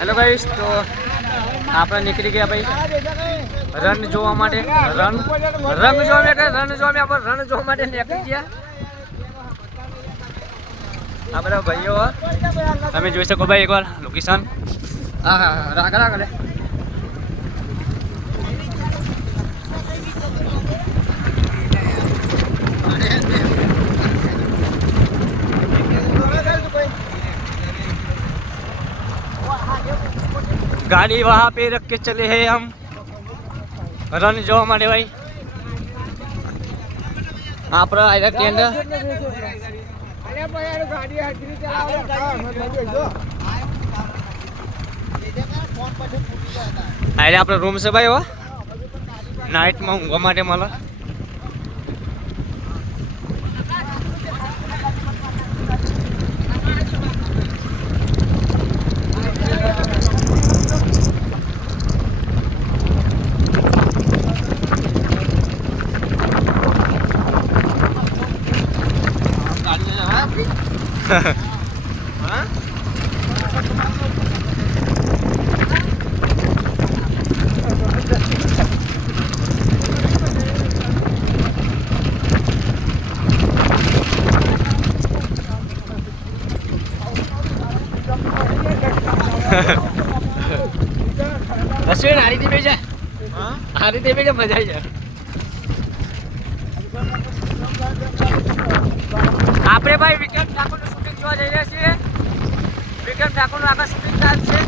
Hello guys, તો આપણે નીકળી ગયા ભાઈ રન જોવા માટે. રન જોવા માટે નીકળી ગયા આ બધા ભાઈઓ. તમે જોઈ શકો ભાઈ એકવાર લોકેશન. હા હા આગળ गाड़ी वहाँ पे रख के चले हैं हम रन जो हमारे भाई. आप टेंडर अरे आप रूम से भाई वो नाइट में ઊંઘવા માટે મળે. રસોઈ હારી થી બેજા હારી થી બેજા મજા આવી જાય. આપણે ભાઈ વિક્રમ ઠાકોર નું શૂટિંગ જોવા જઈ રહ્યા છીએ. વિક્રમ ઠાકોર નું આખા શૂટિંગ ચાલુ છે.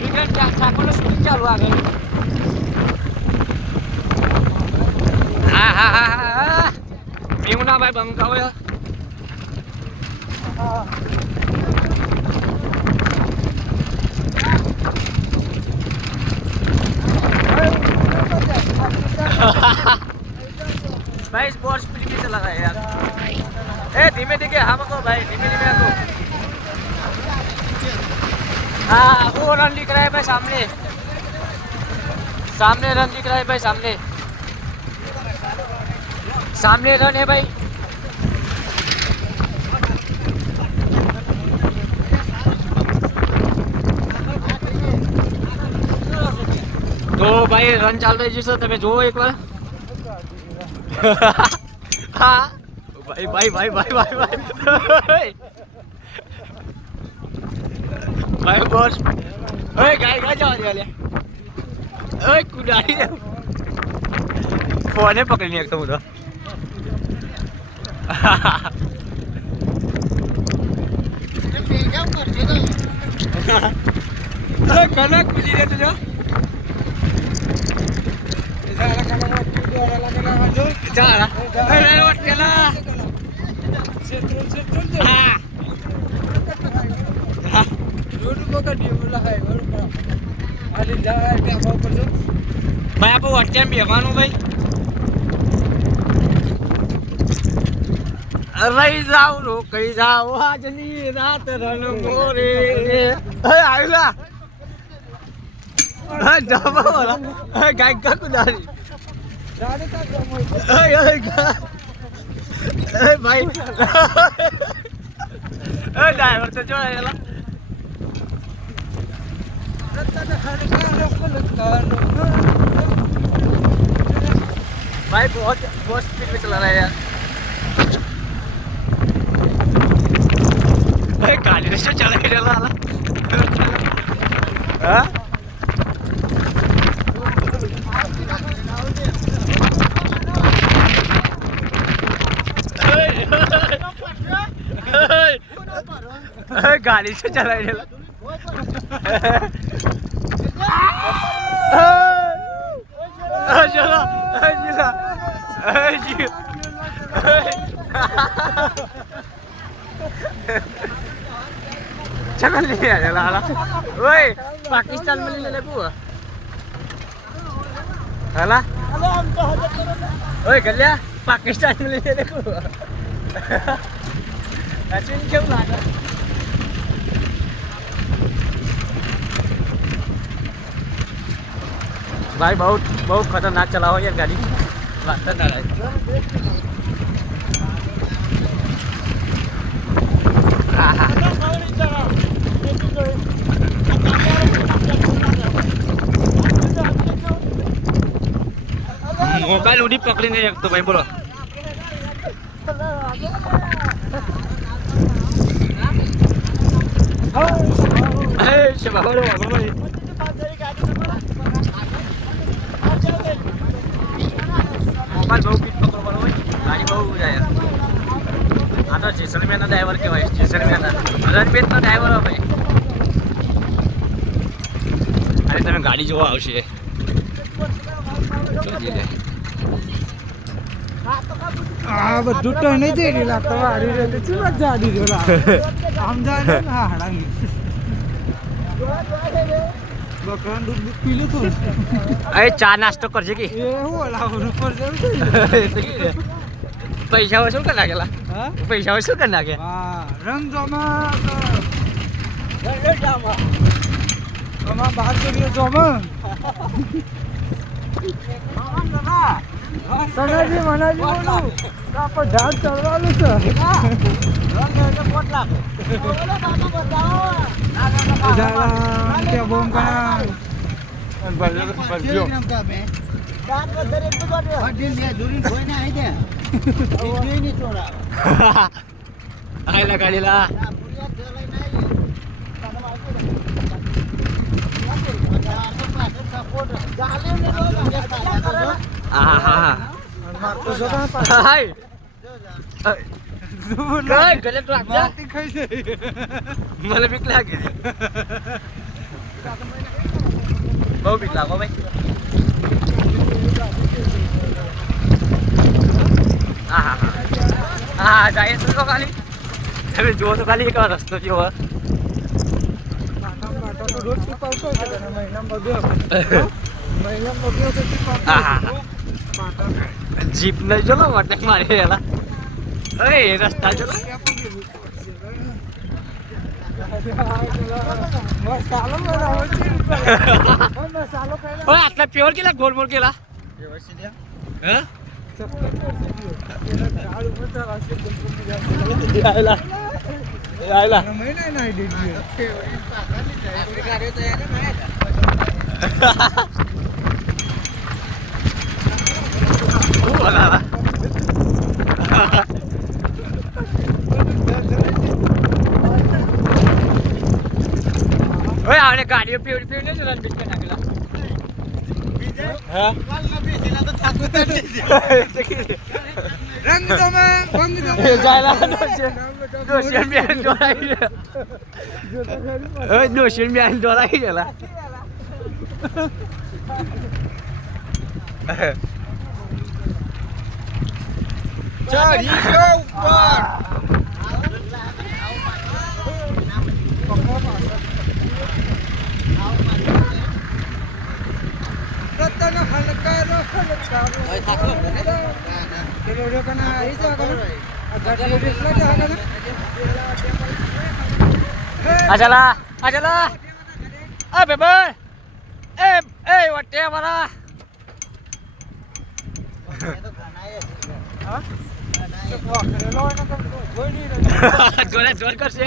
વિક્રમ ઠાકોર નું શૂટિંગ ચાલુ આગળ. હા એવું ના ભાઈ બંકાવો યાર. भाई स्पोर्ट स्पीड में चला रहा है यार. ए धीमे धीमे हमको भाई धीमे हमको. हाँ वो रन दिख रहा है भाई सामने रन दिख रहा है भाई सामने रन है भाई. तो भाई रन चाल रही है તમે જોવો એકવાર. हाँ भाई भाई भाई भाई भाई भाई भाई बॉस. ओए गाय जाओ वाले. ओए कुदारी दे फोन पकड़ नहीं सकता मुझे. कनक कुदी दे तुझे. Cara, lewat kena. Duduk kok di belakang baru. Ada jalan ke bawah perlu. ભાઈ આપણે વચ્ચે બેવાનું ભાઈ. રહી જાવ રોકઈ જાવ આજની રાત રણ મોરે. આવ્યા ડબા વાળા ગાયકા કુદારી. भाई ड्राइवर तो जो है भाई बहुत स्पीड में चला रहा है यार. गाड़ी से चला के चला हाँ गाड़ी से चला चला. चला नहीं आ चला. ओए पाकिस्तान में ले ले बुआ हला. ओए गलिया पाकिस्तान में ले ले बुआ. अचून क्यों लागा. भाई बहुत खतरनाक चला हो यार गाड़ी. लगता ना रहा. મોબાઈલ ઉડી પકડીને એકતો ભાઈ બોલો મોબાઈલ બહુ પીટ પકડવાનો હોય ગાડી બહુ જાય આ તો જેસલમેરના ડ્રાઈવર કહેવાય જેસલમેરના રણપેટનો ડ્રાઈવર હો ભાઈ અરે તમે ગાડી જોવા આવશે આ બધું તો નહીં જઈ રહેલા તમારી રીતે ચૂલા જાડી રહેલા આમ જાય ને હા હડાંગી બકરાનું દૂધ પી લે થોડું અરે ચા નાસ્તો કરજે કે એ હું ઓલાવર ઉપર જવું પૈસા વસૂલ કરી નાખેલા હા પૈસા વસૂલ કરી નાખે હા રંગ જોમાં આમાં બહાર કરીએ જોમાં સનાજી મનાજી બોલું આપણે ઢાળ ચડવાનું છે ત્યાં બોમ કણા આયલા ગાડીલા મને બીક લાગે બહુ બીક લાગો ભાઈ હા જાય તો ખાલી તમે જુઓ તો ખાલી એક રસ્તો જેવો જીપ નહીં ચલો વટક મારી એલા અરે રસ્તા ચલો આટલા પ્યોર કેલા ગોલમોલ કેલા હા આવને ગાડીઓ પીવડી પીવડી ને રન બીટ કરી નાખેલા હા રંગ જમે ભંગ જમે જાયલા દોશિયન બેન દોરાઈ ઓય દોશિયન બેન દોરાઈ ગયેલા ચડી ગયો ઉપર રત્તનો ખલકારો ખલકારો ઓય થાકો બને કે રોડો કના આવી જા કનો આ ગાડી રેસલા જા કનો આચલા આ બેબે એ વટે મારા હા તો ખરેલો એને કોઈ નહીં જોરે જોર કરશે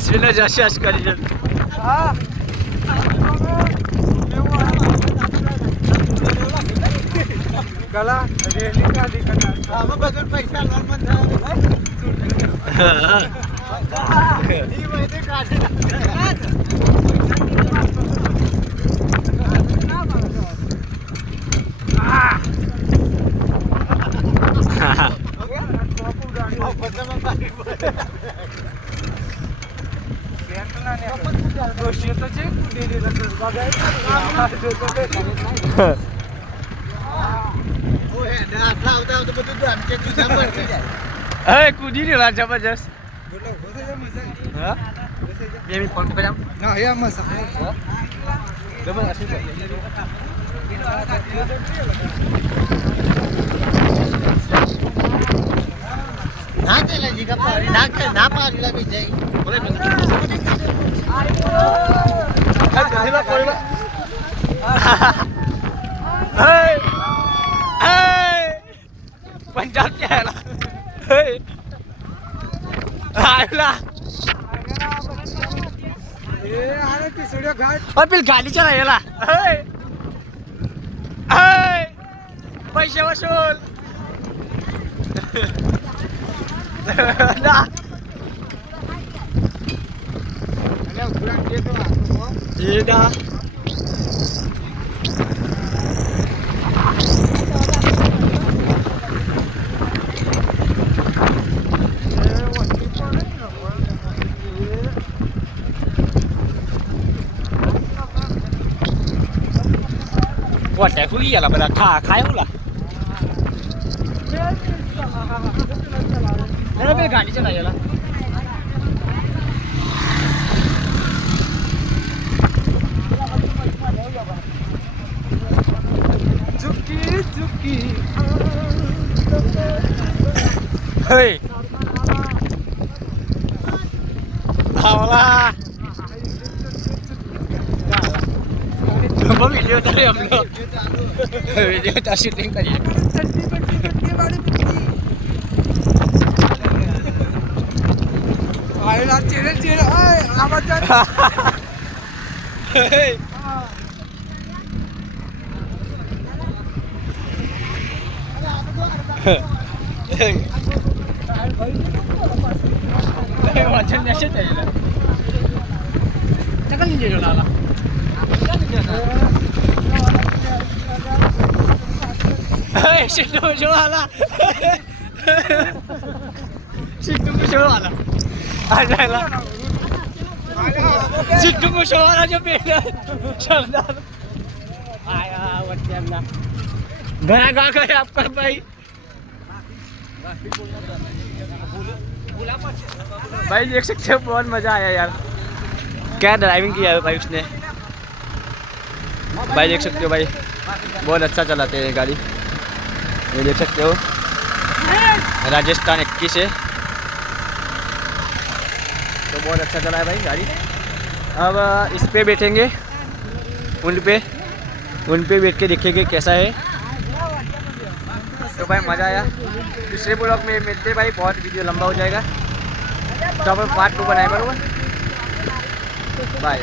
શિનો જશ કરી છે હા ગલા રેલી ગાડી કના આમાં બધું પૈસા લોન મન થાય ઈ વૈદે કાઢે કૂદી રહ્યો જબરજસ્ત હા બે મિનિટ ફોન પકડ આમ ના યા મસા જબરજસ્ત ના ચલે જી કપારી ના પારી લાગી જાય બોલે ધીલા કોઈલા હે હે પંજાબ કે આલા હે આયલા ये आले पिसोड्या घाट अरे पिल गाडी चलायला पैसे वसूल ये ना वाटतं खुली याला बरं खाय होला नाही गाडी चलायला चुकी चुकी होय आवला व्हिडिओ तरी आपलं व्हिडिओ तर शूटिंग करूया आईला चिरे चिरे आवाज वाचन नशेत आहे चकल निघे आला शिट्टू शो आला शिट्टू शो आला आजायला शिट्टू शो आला जो पेट सरदार आया वट्यांना गया गा गए आपका भाई भाई देख सकते हो बहुत मजा आया यार क्या ड्राइविंग किया है भाई उसने भाई देख सकते हो भाई बहुत अच्छा चलाते हैं गाड़ी ये देख सकते हो राजस्थान 21 है तो बहुत अच्छा चला है भाई गाड़ी अब इस पे बैठेंगे उन पे बैठ के देखेंगे कैसा है तो भाई मज़ा आया दूसरे ब्लॉग में मिलते भाई बहुत वीडियो लंबा हो जाएगा तो अपन पार्ट 2 बनाए बराबर बाय